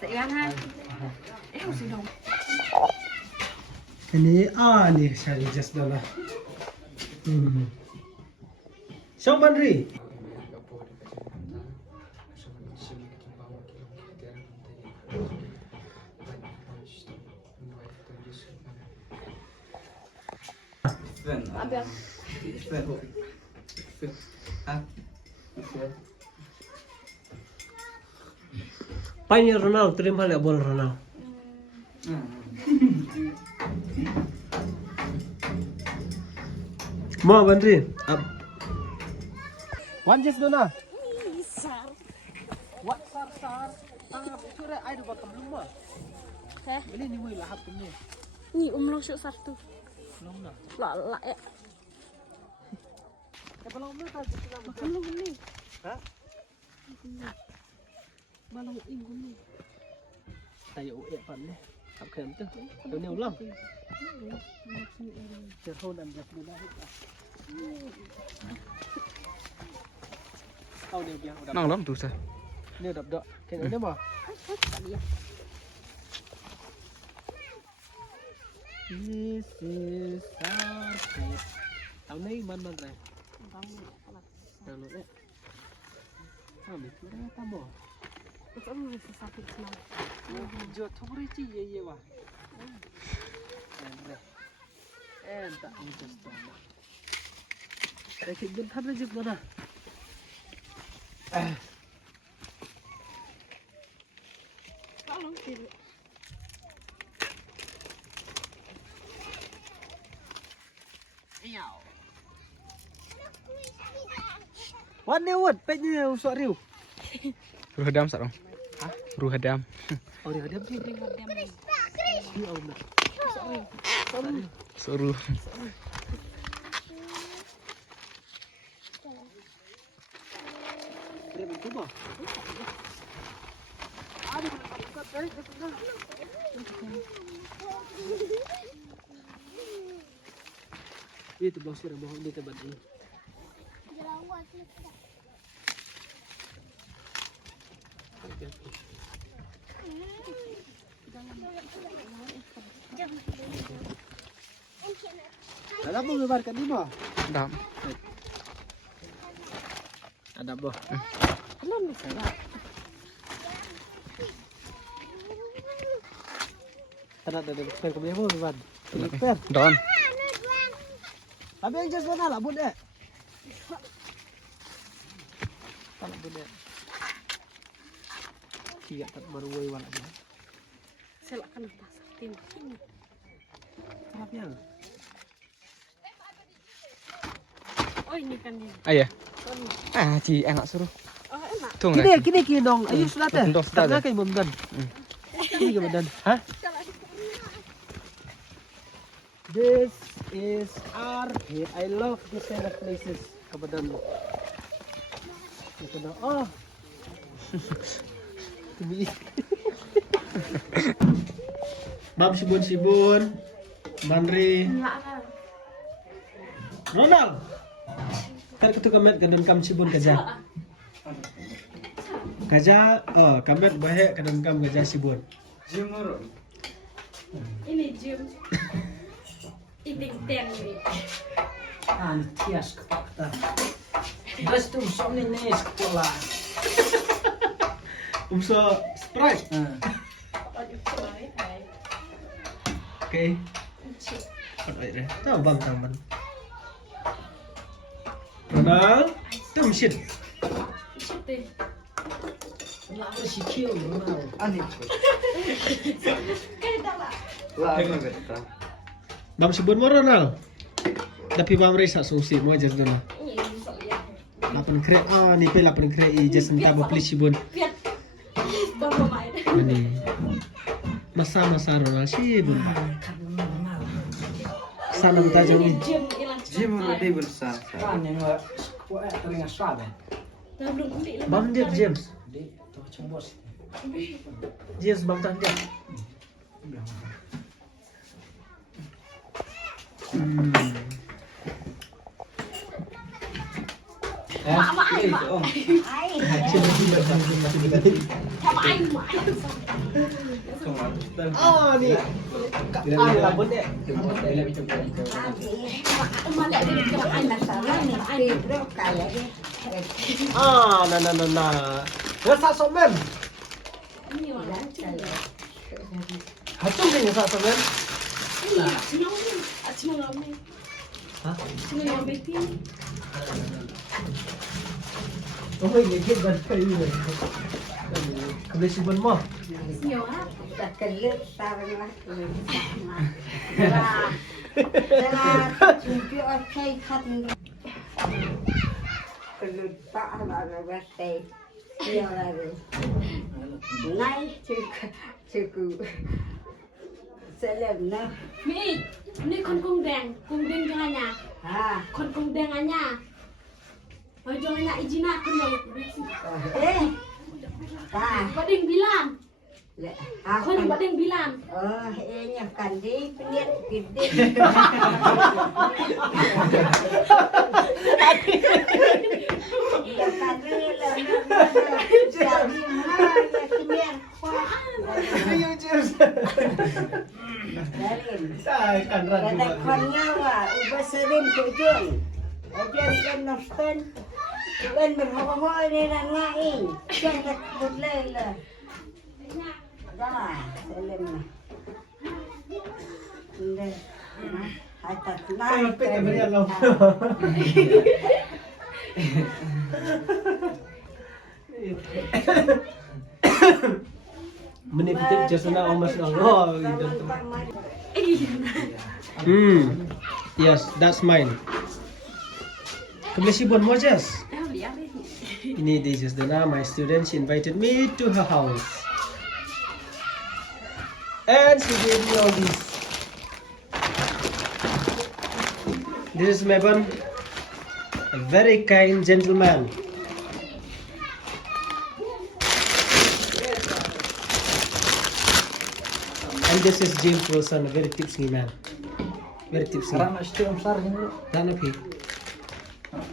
Seigan ha. Masih dong. Ini nih saya just dah lah. Siapa Bandri? Abang. Pakai Ronaldo, terima lihat bola Ronaldo. Mau Bandri? Wanjes dona. Sar. What sar? Tangap sore ai do bakam lumah. Ini ni mui lahap ni. Ni umlo syuk sartu. Long na. La ya. Balong na ta Makan lu ni. Ha? Balong ibu ni. Tayo pan ni. Kap khem tu. Tao neu long. Terhon dan dak na hit. Tao neu biang udah. Nang lắm tu sa. Neu đập đọ. Cái này mà. This is our place. Tao này man này. Tao lu eh. Tao bị tu dah tao mo. Itu lu sakit semua. Jo thobri chi ye wa. Tak just tu. Rekik ben thab rejik mana? Balong tiru. Wan ni wot pe ni usok riu. Ruh hadam sak dong. Hah? Ruh hadam. Oh dia ada ni. Ni au nak. Suruh. Dia bentuk bah. Ada bukan kat itu bos sudah bohong di tempat ini. Ada apa ngebarkan ini mah? Dam. Ada apa? Belum bisa lah. Ada per kau biar apa Ban? Per. Don. Tapi yang jelas mana lah bun deh. Kalau bun deh. Tiga tak baru wei wala dia. Silakan pasar tim ini. Kenapa yang? Oh ini kan dia. Ayah. Ci enak suruh. Oh enak. Tunggu. Kini dong. Ayo sudah teh. Tak kayak memdan. Ini kemudian. Hah? This is our here. I love this kind of places. Kemudian. Itu dah. Oh. Tumi. Bab sibun. Bandri. Ronald. Kan ketu kamet kadon kam sibun kerja. Kerja, kamet baik kadon kam kerja sibun. Jemur. Ini gym. Ini ten ini. Ani tias kepakta. Bas tu somni nes kepala. Umso Sprite. Okay. Alright deh. Tahu bang taman. Ronald, tu mesin. Cete. Nak si kio Ronald. Ani. Kayak dah lah. Lah, aku kata. Bang sebut mo Ronald. Tapi bang resa susi mo aja dulu. Ini bisa lihat. Lapan kre ni pe lapan kre I just entah apa beli sibun. Lihat. Bapak main. Ini. Masa Ronald sibun. Sana tajam ni. Gym hilang. Jemur dia bersah. Kan yang kuat teringat sahabat. Dah belum undi lah. Bang dia James. Di tu cembos. James bang tang dia. Mak ai, mak. Mak ai, mak ai. Oh, ni. Ai rambut dia. Mak lại đi cho ai là sợ lắm, mak ai. Nah. Rasa somen. Nhiều lắm chứ. Hacung ni rasa somen. Iya, senang ni. Senang ramai. Hah? Senang ramai ni. Oh, ini dia ban kayu. Kebeli sibun mo. Nhiều lắm. Mỹ, ni con cung đèn cho anh nhà. Con cung đèn anh nhà. Rồi cho anh lại Gina con này. Bading bilang. Con bading bilang. Ayo cheers. Sai kan ran juga. Menitip jasana Mas Allah gitu. Yes, that's mine. Kebeli sibun mo Jess. Ini this is Dana, my student. She invited me to her house, and she gave me all this. This is Meban, a very kind gentleman. And this is James Wilson, a very tipsy man. Very tipsy. Sekarang nak cerita besar ni. Dan apa? Nak